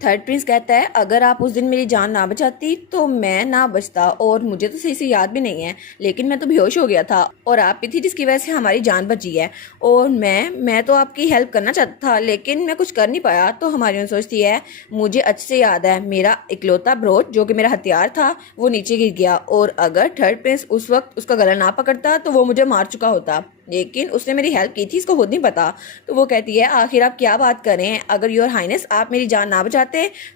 Third Prince कहता है अगर आप उस दिन मेरी जान ना बचाती तो मैं ना बचता, और मुझे तो सही से याद भी नहीं है, लेकिन मैं तो बेहोश हो गया था और आप ही थी जिसकी वजह से हमारी जान बची है। और मैं तो आपकी हेल्प करना चाहता था लेकिन मैं कुछ कर नहीं पाया। तो हमारी सोचती है मुझे अच्छे से याद है मेरा इकलौता ब्रोच जो कि मेरा हथियार था वो नीचे गिर गया, और अगर थर्ड प्रिंस उस वक्त उसका गला ना पकड़ता तो वो मुझे मार चुका होता, लेकिन उसने मेरी हेल्प की थी, इसको खुद नहीं पता। तो वो कहती है आखिर आप क्या बात कर रहे हैं, अगर योर हाइनेस आप मेरी जान ना बचाते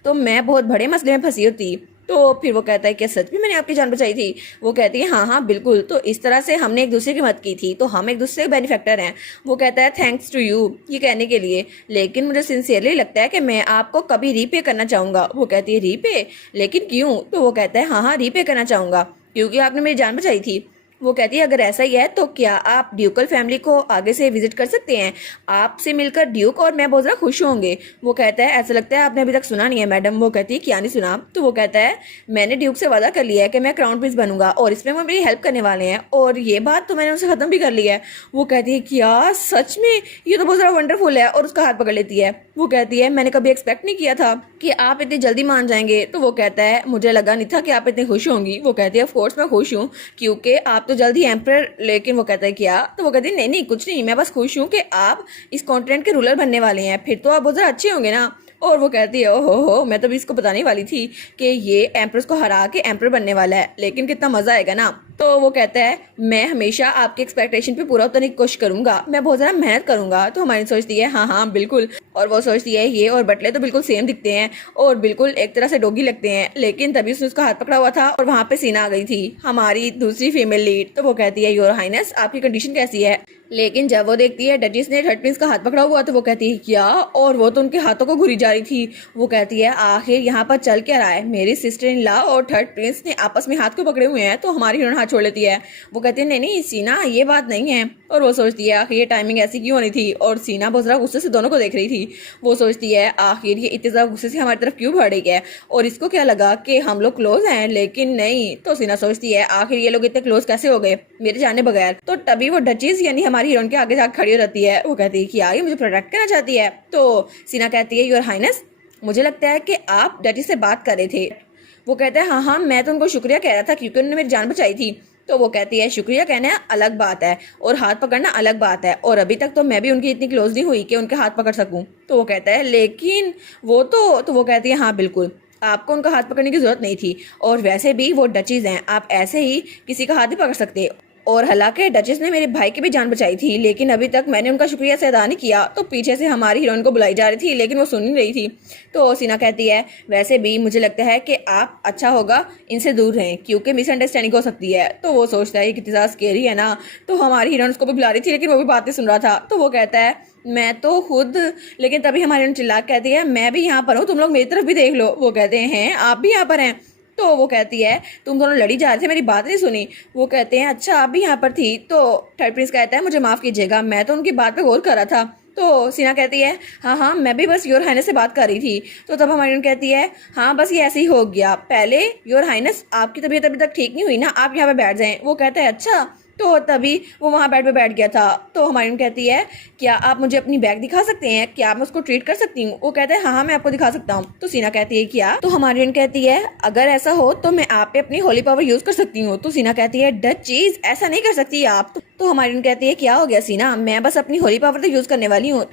तो मैं बहुत बड़े मसले में फंसी होती। तो फिर वो कहता है क्या सच में मैंने आपकी जान बचाई थी? वो कहती है हाँ हाँ बिल्कुल, तो इस तरह से हमने एक दूसरे की मदद की थी, तो हम एक दूसरे के बेनिफैक्टर हैं। वो कहता है थैंक्स टू यू ये कहने के लिए, लेकिन मुझे सिंसियरली लगता है कि मैं आपको कभी रीपे करना चाहूँगा। वो कहती है रीपे, लेकिन क्यों? तो वो कहता है हाँ हाँ रीपे करना चाहूँगा क्योंकि आपने मेरी जान बचाई थी। वो कहती है अगर ऐसा ही है तो क्या आप ड्यूकल फैमिली को आगे से विजिट कर सकते हैं, आपसे मिलकर ड्यूक और मैं बहुत ज़्यादा खुश होंगे। वो कहता है ऐसा लगता है आपने अभी तक सुना नहीं है मैडम। वो कहती है क्या नहीं सुना? तो वो कहता है मैंने ड्यूक से वादा कर लिया है कि मैं क्राउन प्रिंस बनूंगा और इसमें वो मेरी हेल्प करने वाले हैं, और ये बात तो मैंने उनसे ख़त्म भी कर ली है। वो कहती है क्या सच में? ये तो बहुत ज़्यादा वंडरफुल है, और उसका हाथ पकड़ लेती है। वो कहती है मैंने कभी एक्सपेक्ट नहीं किया था कि आप इतनी जल्दी मान जाएंगे। तो वो कहता है मुझे लगा नहीं था कि आप इतनी खुश होंगी। वो कहती है ऑफ कोर्स मैं खुश हूँ क्योंकि आप तो जल्द ही एम्परर। लेकिन वो कहता है क्या? तो वो कहती है नहीं नहीं कुछ नहीं, मैं बस खुश हूँ कि आप इस कॉन्टिनेंट के रूलर बनने वाले हैं, फिर तो आप बहुत ज़्यादा अच्छे होंगे ना। और वो कहती है ओहो हो, मैं तो भी इसको बताने वाली थी कि ये एम्प्रेस को हरा के एम्पर बनने वाला है, लेकिन कितना मजा आएगा ना। तो वो कहता है मैं हमेशा आपके एक्सपेक्टेशन पे पूरा उतरने की कोशिश करूंगा, मैं बहुत ज्यादा मेहनत करूंगा। तो हमारी सोचती है हाँ हाँ बिल्कुल, और वो सोचती है ये और बटले तो बिल्कुल सेम दिखते हैं और बिल्कुल एक तरह से डॉगी लगते हैं, लेकिन तभी उसने उसका हाथ पकड़ा हुआ था और वहां पे सीना आ गई थी हमारी दूसरी फीमेल लीड। तो वो कहती है योर हाइनेस आपकी कंडीशन कैसी है? लेकिन जब वो देखती है डचिस ने थर्ड प्रिंस का हाथ पकड़ा हुआ तो वो कहती है क्या? और वो तो उनके हाथों को घुरी जा रही थी। वो कहती है आखिर यहाँ पर चल क्या रहा है? मेरी सिस्टर इन लॉ और थर्ड प्रिंस ने आपस में हाथ क्यों पकड़े हुए हैं? तो हमारी हीरोइन हाथ छोड़ लेती है। वो कहती है नहीं नहीं सीना ये बात नहीं है। और वो सोचती है आखिर ये टाइमिंग ऐसी क्यों होनी थी, और सीना बहुत ज्यादा गुस्से से दोनों को देख रही थी। वो सोचती है आखिर ये इतने ज्यादा गुस्से से हमारी तरफ क्यों बढ़ रही है, और इसको क्या लगा कि हम लोग क्लोज हैं, लेकिन नहीं। तो सीना सोचती है आखिर ये लोग इतने क्लोज कैसे हो गए मेरे जाने बगैर। तो तभी वो डचीज यानी हमारी हीरोइन के आगे जाकर खड़ी हो जाती है। वो कहती है कि आगे मुझे प्रोटेक्ट करना चाहती है। तो सीना कहती है योर हाइनेस मुझे लगता है कि आप डचीज से बात कर रहे थे। वो कहता है हाँ हाँ मैं तो उनको शुक्रिया कह रहा था क्योंकि उन्होंने मेरी जान बचाई थी। तो वो कहती है शुक्रिया कहना अलग बात है और हाथ पकड़ना अलग बात है, और अभी तक तो मैं भी उनकी इतनी क्लोज नहीं हुई कि उनके हाथ पकड़ सकूं। तो वो कहता है लेकिन वो तो वो कहती है हाँ बिल्कुल आपको उनका हाथ पकड़ने की जरूरत नहीं थी, और वैसे भी वो डचीज हैं, आप ऐसे ही किसी का हाथ नहीं पकड़ सकते। और हालांकि डचेस ने मेरे भाई की भी जान बचाई थी लेकिन अभी तक मैंने उनका शुक्रिया से अदा नहीं किया। तो पीछे से हमारी हीरोइन को बुलाई जा रही थी लेकिन वो सुन नहीं रही थी। तो सीना कहती है वैसे भी मुझे लगता है कि आप अच्छा होगा इनसे दूर रहें क्योंकि मिसअंडरस्टैंडिंग हो सकती है। तो वो सोचता है कितनी ज्यादा स्केरी है ना। तो हमारी हीरोइन उसको भी बुला रही थी लेकिन वो भी बातें सुन रहा था। तो वो कहता है मैं तो खुद, लेकिन तभी हमारी चिल्ला कहती है मैं भी यहाँ पर हूँ, तुम लोग मेरी तरफ भी देख लो। वो कहते हैं आप भी यहाँ पर हैं? तो वो कहती है तुम दोनों लड़ी जा रहे थे मेरी बात नहीं सुनी। वो कहते हैं अच्छा आप भी यहाँ पर थी? तो थर्ड प्रिंस कहता है मुझे माफ कीजिएगा मैं तो उनकी बात पे गौर कर रहा था। तो सीना कहती है हाँ हाँ मैं भी बस योर हाइनेस से बात कर रही थी। तो तब हमारी कहती है हाँ बस ये ऐसे ही हो गया, पहले योर हाइनेस आपकी तबीयत अभी तक ठीक नहीं हुई ना, आप यहाँ पे बैठ जाएं। वो कहता है अच्छा। तो तभी वो वहाँ बेड पे बैठ गया था। तो हमारी कहती है क्या आप मुझे अपनी बैग दिखा सकते हैं, क्या आप उसको ट्रीट कर सकती हूँ? वो कहता है हाँ हाँ मैं आपको दिखा सकता हूँ। तो सीना कहती है क्या? तो हमारी कहती है अगर ऐसा हो तो मैं आप पे अपनी होली पावर यूज कर सकती हूँ। तो सीना कहती है डच चीज ऐसा नहीं कर सकती आप। तो हमारी कहती है क्या हो गया सीना, मैं बस अपनी होली पावर तो यूज करने वाली हूँ।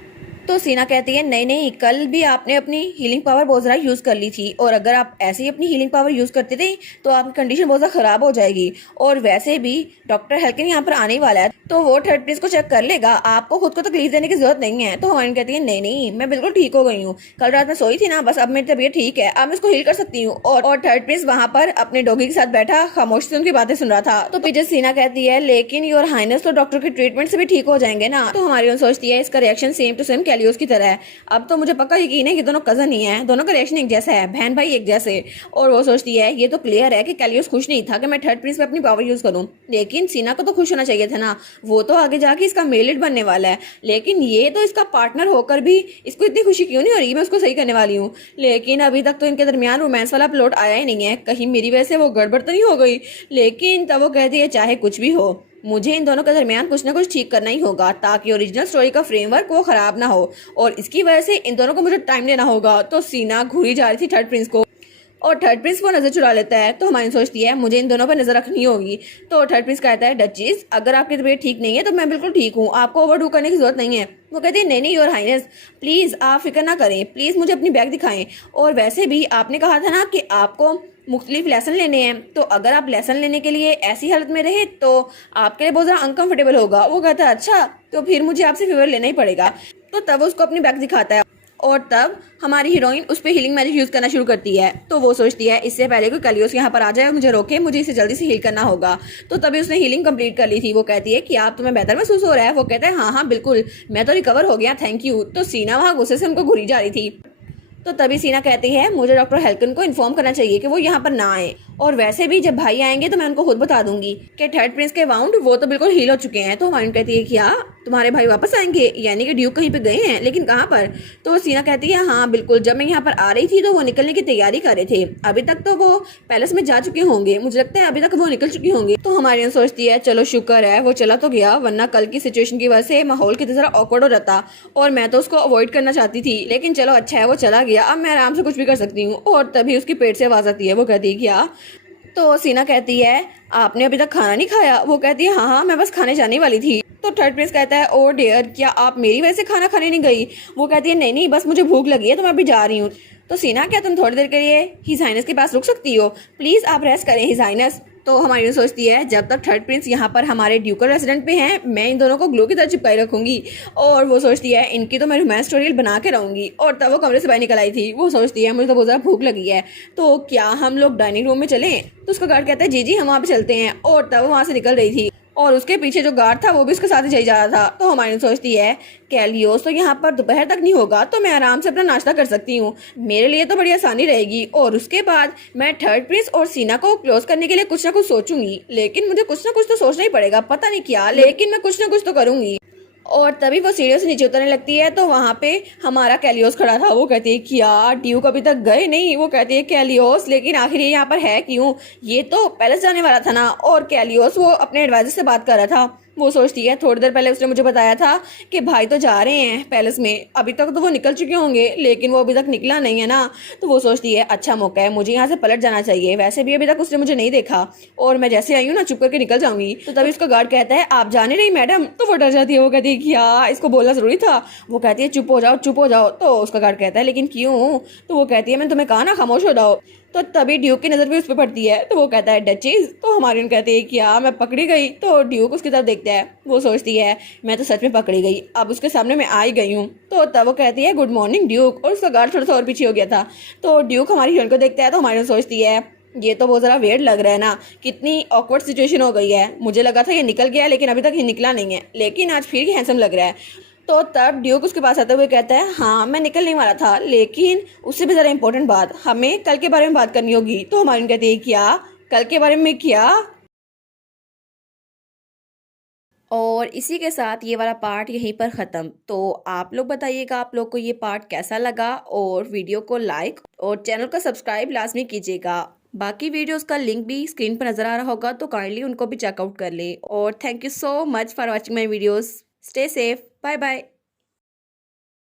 तो सीना कहती है नहीं नहीं कल भी आपने अपनी हीलिंग पावर बहुत ज़्यादा यूज़ कर ली थी, और अगर आप ऐसे ही अपनी हीलिंग पावर यूज़ करते थे तो आपकी कंडीशन बहुत ज़्यादा ख़राब हो जाएगी, और वैसे भी डॉक्टर हेल्किन यहाँ पर आने वाला है तो वो थर्ड प्रिंस को चेक कर लेगा, आपको खुद को तकलीफ देने की जरूरत नहीं है। तो हमारी कहती है नहीं नहीं मैं बिल्कुल ठीक हो गई हूँ, कल रात में सोई थी ना, बस अब मेरी तबीयत ठीक है, अब मैं इसको हील कर सकती हूँ। और थर्ड प्रिंस वहाँ पर अपने डॉगी के साथ बैठा खामोश से उनकी बातें सुन रहा था। तो पीछे सीना कहती है लेकिन योर हाइनेस तो डॉक्टर के ट्रीटमेंट से भी ठीक हो जाएंगे ना। तो हमारी सोचती है इसका रिएक्शन सेम टू सेम कैलियोस की तरह है। अब तो मुझे पक्का यकीन है कि दोनों कजन ही हैं, दोनों का रिएक्शन एक जैसा है, बहन भाई एक जैसे। और वो सोचती है ये तो क्लियर है कि कैलियोस खुश नहीं था कि मैं थर्ड प्रिंस पे अपनी पावर यूज करूं, लेकिन सीना को तो खुश होना चाहिए था ना, वो तो आगे जाके इसका मेल लीड बनने वाला है, लेकिन ये तो इसका पार्टनर होकर भी इसको इतनी खुशी क्यों नहीं हो रही, मैं उसको सही करने वाली हूँ। लेकिन अभी तक तो इनके दरमियान रोमांस वाला प्लॉट आया ही नहीं है, कहीं मेरी वजह से वो गड़बड़ तो नहीं हो गई। लेकिन तब वो कहती है चाहे कुछ भी हो मुझे इन दोनों के दरमियान कुछ ना कुछ ठीक करना ही होगा ताकि ओरिजिनल स्टोरी का फ्रेमवर्क वो खराब ना हो, और इसकी वजह से इन दोनों को मुझे टाइम देना होगा। तो सीना घूरी जा रही थी थर्ड प्रिंस को, और थर्ड प्रिंस वो नजर चुरा लेता है। तो हमारी सोचती है मुझे इन दोनों पर नजर रखनी होगी। तो थर्ड प्रिंस कहता है डचीज, अगर आपकी तबीयत ठीक नहीं है तो मैं बिल्कुल ठीक हूँ, आपको ओवरडू करने की जरूरत नहीं है। वो कहती है नहीं नहीं योर हाइनेस, प्लीज आप फिक्र ना करें, प्लीज मुझे अपनी बैग दिखाएं। और वैसे भी आपने कहा था ना कि आपको मुख्तलिफ लेसन लेने हैं, तो अगर आप लेसन लेने के लिए ऐसी हालत में रहे तो आपके लिए बहुत ज़्यादा अनकंफर्टेबल होगा। वो कहता है अच्छा, तो फिर मुझे आपसे फेवर लेना ही पड़ेगा। तो तब वो उसको अपनी बैग दिखाता है, और तब हमारी हीरोइन उस पर हीलिंग मैजिक यूज करना शुरू करती है। तो वो सोचती है इससे पहले कोई कलियोस यहाँ पर आ जाए और मुझे रोके, मुझे इसे जल्दी से हील करना होगा। तो तभी उसने हीलिंग कंप्लीट कर ली थी। वो कहती है कि आप तुम्हें बेहतर महसूस हो रहा है? वो कहता है हाँ हाँ बिल्कुल, मैं तो रिकवर हो गया, थैंक यू। तो सीना वहाँ गुस्से से उनको घूरी जा रही थी। तो तभी सीना कहती है मुझे डॉक्टर हेल्कन को इन्फॉर्म करना चाहिए कि वो यहाँ पर ना आए, और वैसे भी जब भाई आएंगे तो मैं उनको खुद बता दूंगी कि थर्ड प्रिंस के वाउंड वो तो बिल्कुल हील हो चुके हैं। तो वाउंड कहती है क्या तुम्हारे भाई वापस आएंगे, यानी कि ड्यूक कहीं पे गए हैं, लेकिन कहाँ पर? तो सीना कहती है हाँ बिल्कुल, जब मैं यहाँ पर आ रही थी तो वो निकलने की तैयारी कर रहे थे, अभी तक तो वो पैलेस में जा चुके होंगे, मुझे लगता है अभी तक वो निकल चुके होंगे। तो हमारी सोचती है चलो शुक्र है वो चला तो गया, वरना कल की सिचुएशन की वजह से माहौल कितना ज़रा ऑकवर्ड हो जाता, और मैं तो उसको अवॉइड करना चाहती थी, लेकिन चलो अच्छा है वो चला गया, अब मैं आराम से कुछ भी कर सकती हूँ। और तभी उसकी पेट से आवाज़ आती है। वो कहती है क्या? तो सीना कहती है आपने अभी तक खाना नहीं खाया? वो कहती है हाँ हाँ मैं बस खाने जाने वाली थी। तो थर्ड प्रिंस कहता है ओ डियर, क्या आप मेरी वजह से खाना खाने नहीं गई? वो कहती है नहीं नहीं बस मुझे भूख लगी है तो मैं अभी जा रही हूँ। तो सीना क्या तुम थोड़ी देर के लिए हिज हाइनेस के पास रुक सकती हो? प्लीज आप रेस्ट करें हिज हाइनेस। तो हमारी सोचती है जब तक थर्ड प्रिंस यहाँ पर हमारे ड्यूकल रेसिडेंट पे हैं मैं इन दोनों को ग्लो की तरह चिपकाई रखूंगी, और वो सोचती है इनकी तो मैं रोमांस स्टोरी बना के रहूंगी। और तब वो कमरे से बाहर निकल आई थी। वो सोचती है मुझे तो बहुत ज़्यादा भूख लगी है, तो क्या हम लोग डाइनिंग रूम में चलें? तो उसका गार्ड कहता है जी जी हम वहाँ पे चलते हैं, और तब वो वहाँ से निकल रही थी, और उसके पीछे जो गार्ड था वो भी उसके साथ ही चली जा रहा था। तो हमारी सोचती है कैलियोस तो यहाँ पर दोपहर तक नहीं होगा, तो मैं आराम से अपना नाश्ता कर सकती हूँ, मेरे लिए तो बड़ी आसानी रहेगी, और उसके बाद मैं थर्ड प्रिंस और सीना को क्लोज करने के लिए कुछ ना कुछ सोचूंगी, लेकिन मुझे कुछ ना कुछ तो सोचना ही पड़ेगा, पता नहीं क्या, लेकिन मैं कुछ ना कुछ तो करूंगी। और तभी वो सीढ़ियों से नीचे उतरने लगती है, तो वहां पे हमारा कैलियोस खड़ा था। वो कहती है क्या ड्यूक अभी तक गए नहीं? वो कहती है कैलियोस लेकिन आखिर ये यहाँ पर है क्यों? ये तो पैलेस जाने वाला था ना। और कैलियोस वो अपने एडवाइजर से बात कर रहा था। वो सोचती है थोड़ी देर पहले उसने मुझे बताया था कि भाई तो जा रहे हैं पैलेस में, अभी तक तो वो निकल चुके होंगे, लेकिन वो अभी तक निकला नहीं है ना। तो वो सोचती है अच्छा मौका है, मुझे यहाँ से पलट जाना चाहिए, वैसे भी अभी तक उसने मुझे नहीं देखा, और मैं जैसे आई हूँ ना चुप करके निकल जाऊंगी। तो तभी उसका गार्ड कहता है आप जाने रही मैडम? तो वो डर जाती है। वो कहती है क्या इसको बोलना जरूरी था? वो कहती है चुप हो जाओ चुप हो जाओ। तो उसका गार्ड कहता है लेकिन क्यों? तो वो कहती है मैंने तुम्हें कहा ना खामोश हो जाओ। तो तभी ड्यूक की नजर भी उस पर पड़ती है। तो वो कहता है डचीज। तो हमारी कहती है क्या मैं पकड़ी गई? तो ड्यूक उसकी तरफ देखता है। वो सोचती है मैं तो सच में पकड़ी गई, अब उसके सामने मैं आ ही गई हूँ। तो तब वो कहती है गुड मॉर्निंग ड्यूक, और उसका गार्ड थोड़ा सा और पीछे हो गया था। तो ड्यूक हमारी हीरोइन को देखता है। तो हमारी सोचती है ये तो बहुत ज़रा वेird लग रहा है ना, कितनी ऑकवर्ड सिचुएशन हो गई है, मुझे लगा था ये निकल गया लेकिन अभी तक ये निकला नहीं है, लेकिन आज फिर ही हैंडसम लग रहा है। तो तब ड्यूक उसके पास आते हुए कहता है हाँ मैं निकलने वाला था, लेकिन उससे भी ज़रा इंपॉर्टेंट बात, हमें कल के बारे में बात करनी होगी। तो हमारी कहती है क्या? कल के बारे में क्या? और इसी के साथ ये वाला पार्ट यहीं पर ख़त्म। तो आप लोग बताइएगा आप लोग को ये पार्ट कैसा लगा, और वीडियो को लाइक और चैनल को सब्सक्राइब लाजमी कीजिएगा। बाकी वीडियोस का लिंक भी स्क्रीन पर नज़र आ रहा होगा, तो काइंडली उनको भी चेकआउट कर ले। और thank you so much for watching my videos. Stay safe, bye bye.